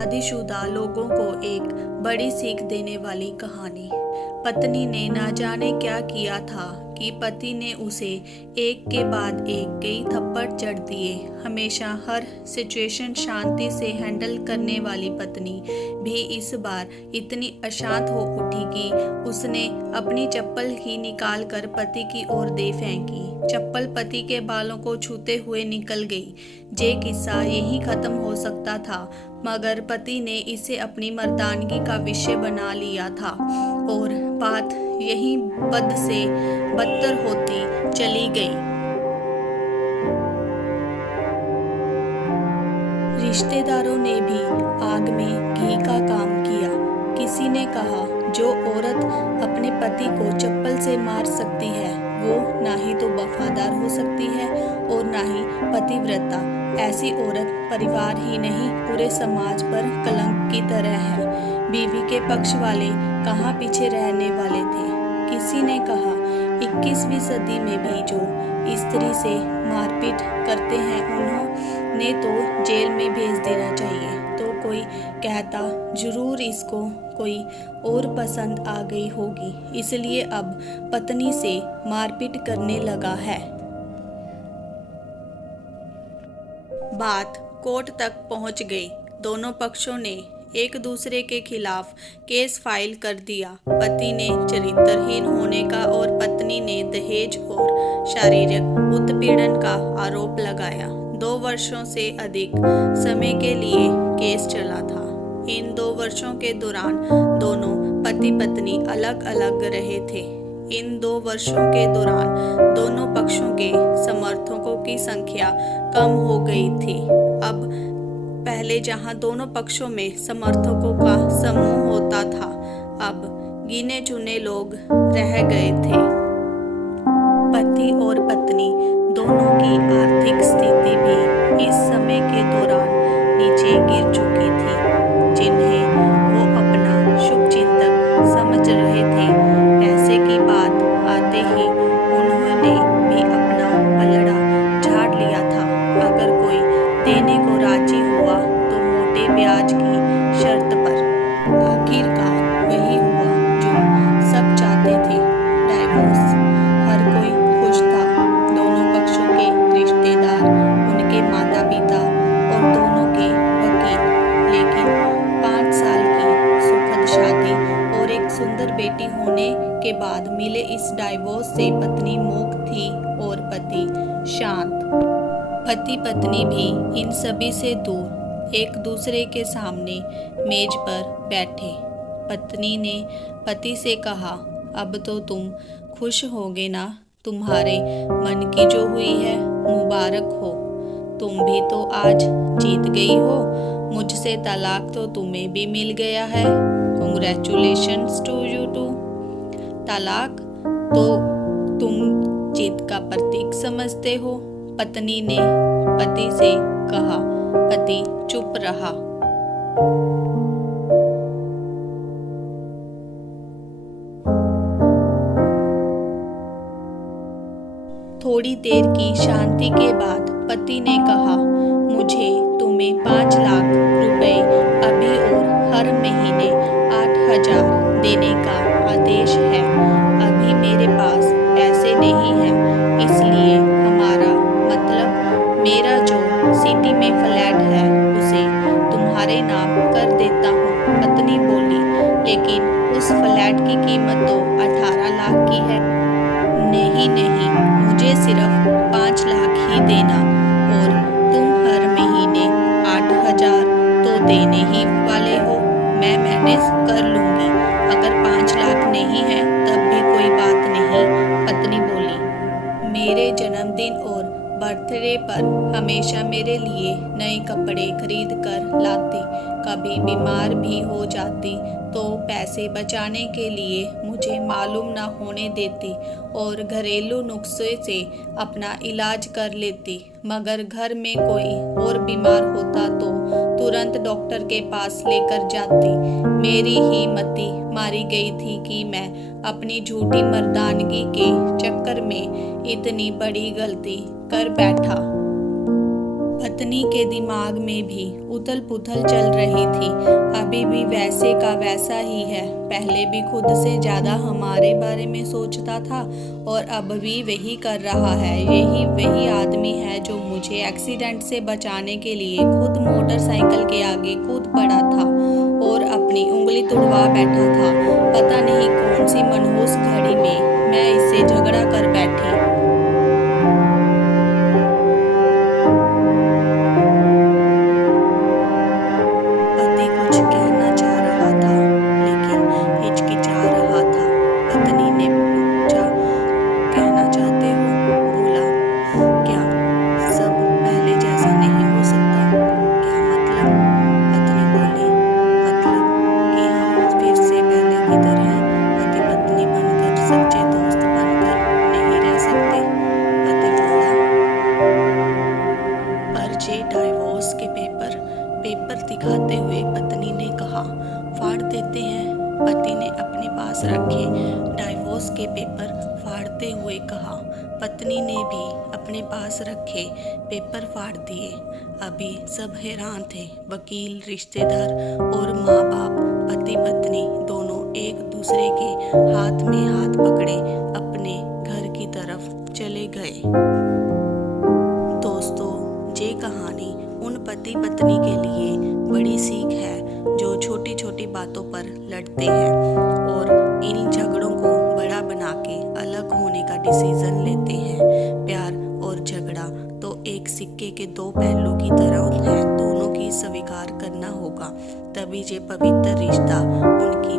शादीशुदा लोगों को एक बड़ी सीख देने वाली कहानी। पत्नी ने ना जाने क्या किया था कि पति ने उसे एक के बाद एक कई थप्पड़ जड़ दिए। हमेशा हर सिचुएशन शांति से हैंडल करने वाली पत्नी भी इस बार इतनी अशांत हो उठी कि उसने अपनी चप्पल ही निकाल कर पति की ओर दे फेंकी। चप्पल पति के बालों को छूते हुए निकल गई। ये किस्सा यहीं खत्म हो सकता था, मगर पति ने इसे अपनी मर्दानगी का विषय बना लिया था और बात यहीं बद से बदतर होती चली गई। रिश्तेदारों ने भी आग में घी का काम किया। किसी ने कहा, जो औरत अपने पति को चप्पल से मार सकती है वो ना ही तो वफादार हो सकती है और ना ही पतिव्रता। ऐसी औरत परिवार ही नहीं पूरे समाज पर कलंक की तरह है। बीवी के पक्ष वाले कहाँ पीछे रहने वाले थे। किसी ने कहा, 21वीं सदी में भी जो स्त्री से मारपीट करते हैं उन्होंने तो जेल में भेज देना चाहिए। तो कोई कहता, जरूर इसको कोई और पसंद आ गई होगी, इसलिए अब पत्नी से मारपीट करने लगा है। बात कोर्ट तक पहुंच गई। दोनों पक्षों ने एक दूसरे के खिलाफ केस फाइल कर दिया। पति ने चरित्रहीन होने का और पत्नी ने दहेज और शारीरिक उत्पीड़न का आरोप लगाया। 2 वर्षों से अधिक समय के लिए केस चला था। इन 2 वर्षों के दौरान दोनों पति पत्नी अलग अलग रहे थे। इन 2 वर्षों के दौरान दोनों पक्षों के समर्थकों की संख्या कम हो गई थी। अब पहले जहां दोनों पक्षों में समर्थकों का समूह होता था, अब गिने चुने लोग रह गए थे। पति और पत्नी दोनों की आर्थिक स्थिति भी इस समय के दौरान नीचे गिर चुकी थी। जिन्हें वो अपना शुभचिंतक समझ रहे थे, पैसे की बात आते ही उन्होंने भी अपना पलड़ा झाड़ लिया था। अगर कोई देने को राजी हुआ तो मोटे ब्याज की शर्त पर। आखिरकार वही हुआ जो सब चाहते थे, डाइवोर्स। हर कोई खुश था, दोनों पक्षों के रिश्तेदार, उनके माता पिता और दोनों के वकील। लेकिन 5 साल की सुखद शादी और एक सुंदर बेटी होने के बाद मिले इस डाइवोर्स से पत्नी मूक थी और पति शांत। पति पत्नी भी इन सभी से दूर एक दूसरे के सामने मेज पर बैठे। पत्नी ने पति से कहा, अब तो तुम खुश होगे ना? तुम्हारे मन की जो हुई है मुबारक हो। तुम भी तो आज जीत गई हो। मुझसे तलाक तो तुम्हें भी मिल गया है। Congratulations to you too. तलाक तो तुम जीत का प्रतीक समझते हो, पत्नी ने पति से कहा। पति चुप रहा। थोड़ी देर की शांति के बाद पति ने कहा, मुझे तुम्हें 5 लाख रुपए अभी और हर महीने 8,000 देने का आदेश है। अभी मेरे पास पैसे नहीं हैं, इसलिए हमारा मतलब मेरा जो सिटी में फ्लैट है उसे तुम्हारे नाम कर देता हूँ। पत्नी बोली, लेकिन उस फ्लैट की कीमत तो 18 लाख की है। नहीं नहीं, मुझे सिर्फ 5 लाख ही देना और तुम हर महीने 8,000 तो देने ही वाले हो। मैं मैनेज कर लूंगी। अगर 5 लाख नहीं है तब भी कोई बात नहीं, पत्नी बोली। मेरे जन्मदिन और बर्थडे पर हमेशा मेरे लिए नए कपड़े खरीद कर लाती। कभी बीमार भी हो जाती तो पैसे बचाने के लिए मुझे मालूम न होने देती और घरेलू नुस्खे से अपना इलाज कर लेती। मगर घर में कोई और बीमार होता तो तुरंत डॉक्टर के पास लेकर जाती। मेरी ही मति मारी गई थी कि मैं अपनी झूठी मर्दानगी के चक्कर में इतनी बड़ी गलती कर बैठा। पत्नी के दिमाग में भी उथल पुथल चल रही थी। अभी भी वैसे का वैसा ही है। पहले भी खुद से ज़्यादा हमारे बारे में सोचता था और अब भी वही कर रहा है। यही वही आदमी है जो मुझे एक्सीडेंट से बचाने के लिए खुद मोटरसाइकिल के आगे कूद पड़ा था और अपनी उंगली तुड़वा बैठा था। पता नहीं कौन सी मनहूस घड़ी में मैं इससे झगड़ा कर बैठी। पति कुछ कहना चाह रहा था लेकिन हिचकिचा रहा था। पत्नी ने पूछा, कहना चाहते हो? बोला, क्या सब पहले जैसा नहीं हो सकता? क्या मतलब? पत्नी बोली, मतलब कि हम फिर से पहले की तरह पति पत्नी बनकर, सच्चे दोस्त बनकर नहीं रह सकते? पति बोला, पर्चे डाइवोर्स के पेपर दिखाते हुए पत्नी ने कहा, फाड़ देते हैं। पति ने अपने पास रखे डाइवोर्स के पेपर फाड़ते हुए कहा। पत्नी ने भी अपने पास रखे पेपर फाड़ दिए। अभी सब हैरान थे। वकील, रिश्तेदार और माँ बाप, पति पत्नी दोनों एक दूसरे के हाथ में हाथ पकड़े अपने घर की तरफ चले गए। दोस्तों, ये कहानी उन पति पत्नी के लिए बड़ी सीख है जो छोटी छोटी बातों पर लड़ते हैं और इन झगड़ों को बड़ा बना के अलग होने का डिसीजन लेते हैं। प्यार और झगड़ा तो एक सिक्के के दो पहलू की तरह है। दोनों की स्वीकार करना होगा, तभी ये पवित्र रिश्ता उनकी